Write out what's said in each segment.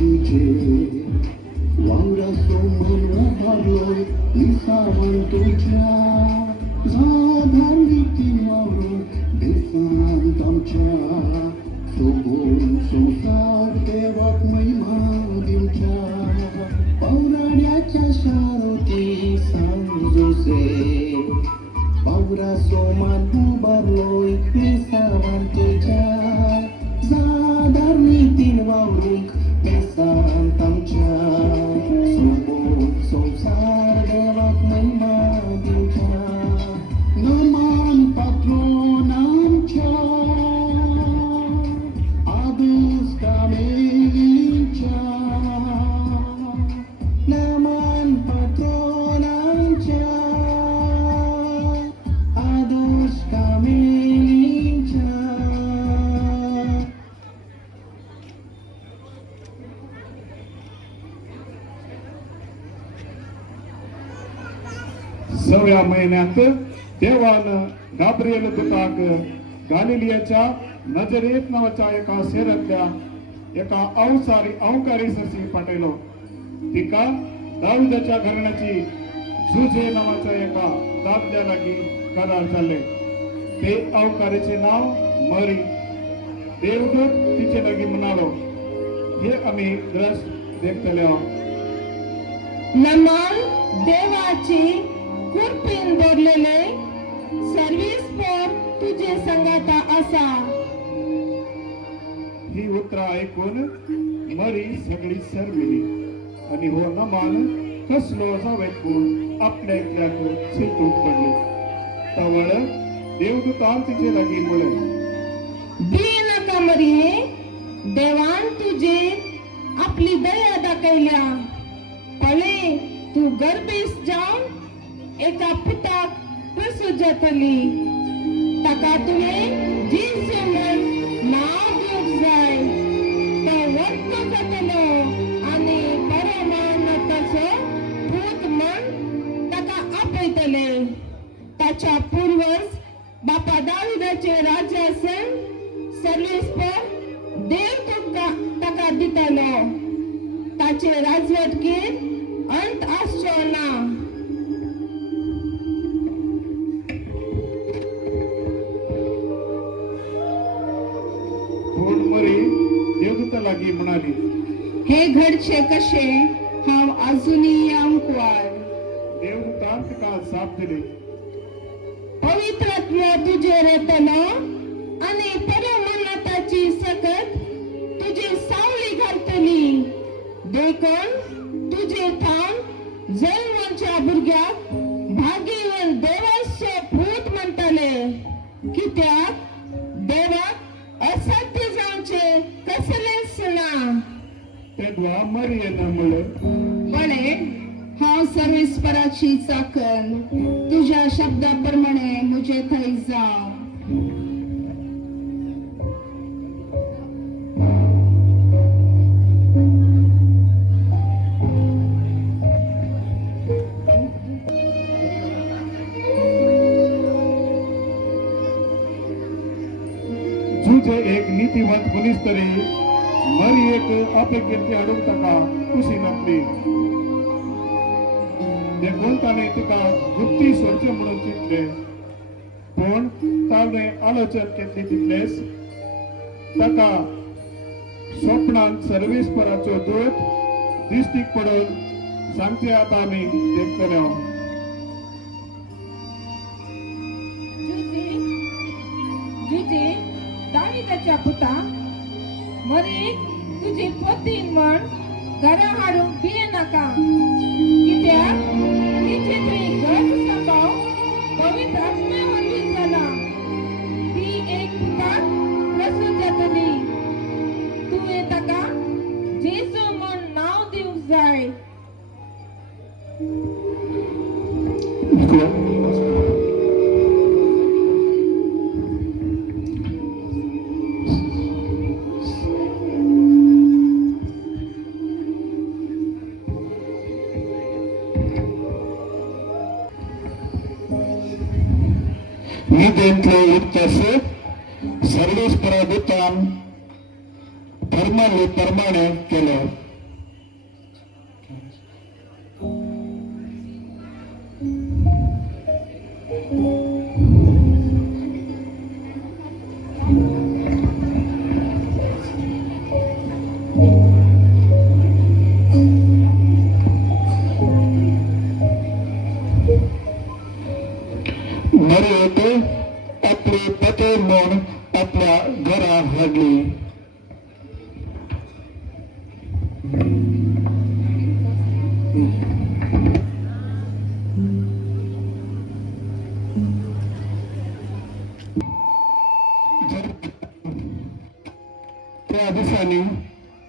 जुझे वावरा सोमन उभारलोय निसावण तुझ्या झाधांनी तीन वावरो देसांत आमच्या सोबून संसार देवाक महिमा दिवच्या पौराण्याच्या शारोती सांजोसे पावरा सोमान उभारलोय निसावण तुझ्या झाधांनी तीन वावरूक देसांत आमच्या सोबून संसार देवाक महिमा दिवच्या नमान पात्रोन आमच्या आदूस कामेलींच्या नमान पात्रोन आमच्या आदूस कामेलींच्या. सव्या महिन्यात देवानं गाब्रिएल दूताक गालिलियाच्या नजरेत नावाच्या एका शहरातल्या एका अवकारी सरशी पाठवलो. तिका दाविदाच्या घराण्याची जुझे नावाच्या एका दादल्या लागी करार झाले. ते अवकारीचे नाव मरी. देवदूत तिचे लागी म्हणालो, हे आम्ही ग्रस्त देखतले आहोत. नमान देवाची कृपेन दरलेले सर्विस फॉर तुझे संगाता असा. ही उतरा ऐकून मरी सगळी सरविली आणि हो नमान कसलो जावैकून आपल्या एकल्याक चिंतून पडली. तवळ देवदूतान तिचे लागी म्हळे, भिये नका मरिये, देवान तुझे आपली दया दाखयल्या. पळे तू गर्भेस जावन एका पुताक प्रसूत जातली. ताका तुवें जेसू म्हण नांव दिवंक जाय. तो व्हडलो जातलो आनी बरो मानताचो पूत म्हण ताका आपयतले. ताच्या पूर्वज बापा दाविदाचे राज्यासन सर्विस पर देव ताका दितलो. ताचे राजवटकेत अंत आसचो ना. कोण मरी देवदूता लागी म्हणाली, हे घडचे कशे हांव अजुनी येवंक वाय. देवदूतान तिका जाप दिली, पवित्रात्मा तुजेर येतलो आनी परमोन्नताची सकत तुजी सावळी घालतली. देखून तुजे थांब जल्माच्या भुरग्याक भाग्यवान देवाचो पूत म्हणटले. कित्याक देवाक असाध्य जावचे कसलेच ना. तेदवा मरियेन म्हळे, बळे हांव सर्वेस्पराची चाकण. तुझ्या शब्दा प्रमाणे मुझे थंय जाव. जुझे एक नीतिवंत मनीस तरी मरी एक अपेक्षित हाडूंक ताका खुशी नासली. देखून ताणें तिका गुप्ती सोडचें म्हणून चिंतले. पूण ताणें आलोचन केली तितलेच ताका स्वप्नांत सर्वेस्पराचो दूत दिश्टीक पडून सांगचे आतां आमी देखतले आहोत. जुझे दाविदाच्या पुता मरी तुजी पतीन म्हण घरा हाडूंक भिये नाका. कित्याक तिचे थंय गर्भ सांभाव पवित्र आत्म्या वरवीं जाला. ती एक पुताक प्रसूत जातली. तुवें ताका जेसू म्हण नांव दिवंक जाय. Niedentlo uttase सर्वेस्परा दूतान फरमानले प्रमाणे केलं.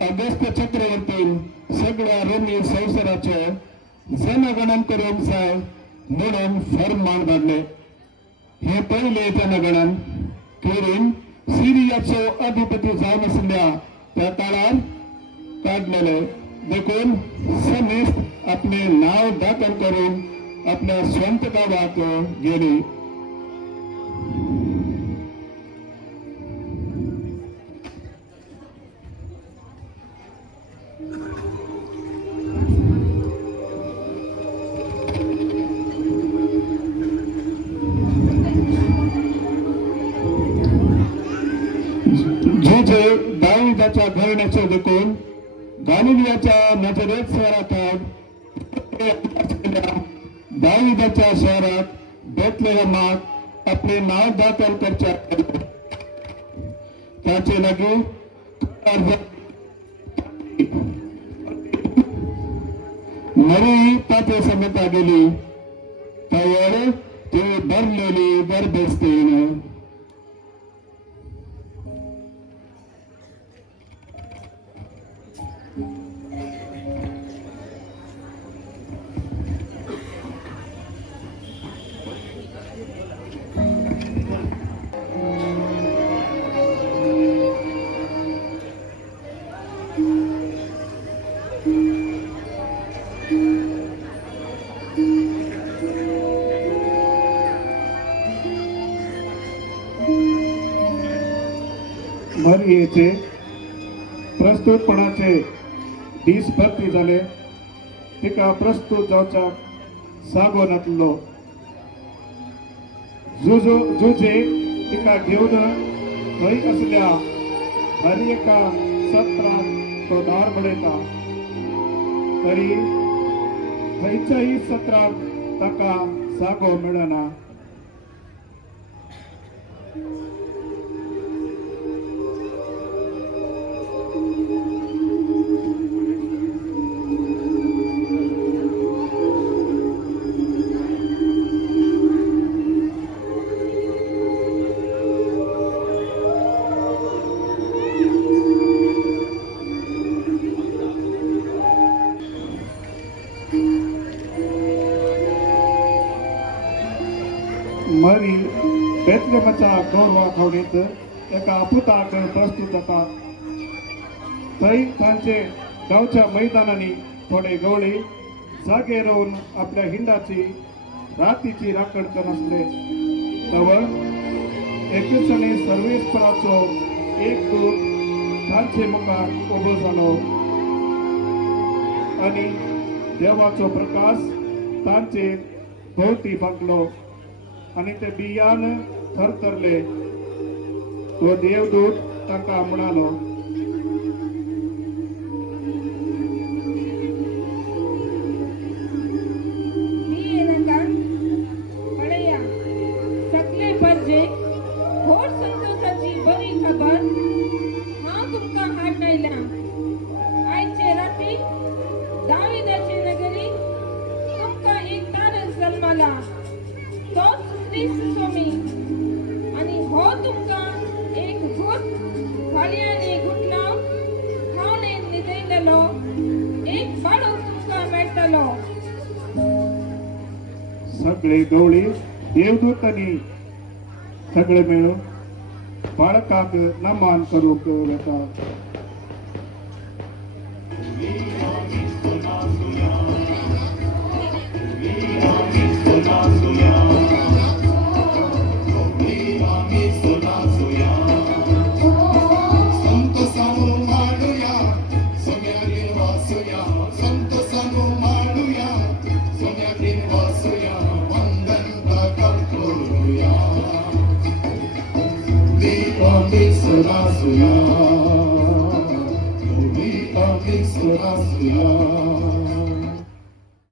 अगस्त चक्रवर्तीन सगळ्या रोमी संवसाराचे जनगणन करूंक जाय म्हणून फर्मान धाडले. हे पहिले जनगणन करून सिरियाचो अधिपती जावन आसल्या त्या काळार काढलेले. देखून समेस्त आपले नाव दाखल करून आपल्या स्वंत गावात गेली. जे दाविदाच्या घराण्याचे देखून गालिलियाच्या नजरेत शहरात दाविदाच्या शहरात बेथलेहमात आपले नाव दाखल करचे. त्याचे लागी मरी ताचे समेत गेली. त्यावर ते भरलेली बरबेस्तीन मरियेचे प्रस्तुतपणाचे दीस भरती झाले. तिका प्रस्तुत जावच्या सागोनातलो जुजे तिका घेऊन थंय असल्या हर एका सत्रात तो दार बडयता. तरी खंयच्याही सत्रात ताका सागो मेळना. मरी बेथलेहमाच्या गौरवा खावणीत एका अपुताक प्रस्तुत जाता. थंय तांचे गांवच्या मैदानांनी थोडे गवळी जागे रावन आपल्या हिंडाची रातीची राखण करनासले. तवळ एक दिसांनी सर्वेस्पराचो एक दूत तांचे मुखार उबो जालो आनी देवाचो प्रकाश तांचे भोवती फांकलो आणि ते बियान थरथरले. तो देवदूत ताका म्हणालो, पळया सगळे पंजे घोर संतोषाची बरी खबर हांव तुमकां हाड आयल्या. आयचे राती दाविदाचे नगरी तुमकां एक तारक जल्माला. तोच ख्रिस्त स्वामी आणि हो तुमकां एक भूत फाळयांनी गुटलाव खावणेन न्हिदयलेलो एक बाळूक तुमकां मेळटलो. सगळे गवळी देवदूतांनी सगळे मेळून बाळकाक नमन करूंक वता. Surasuya,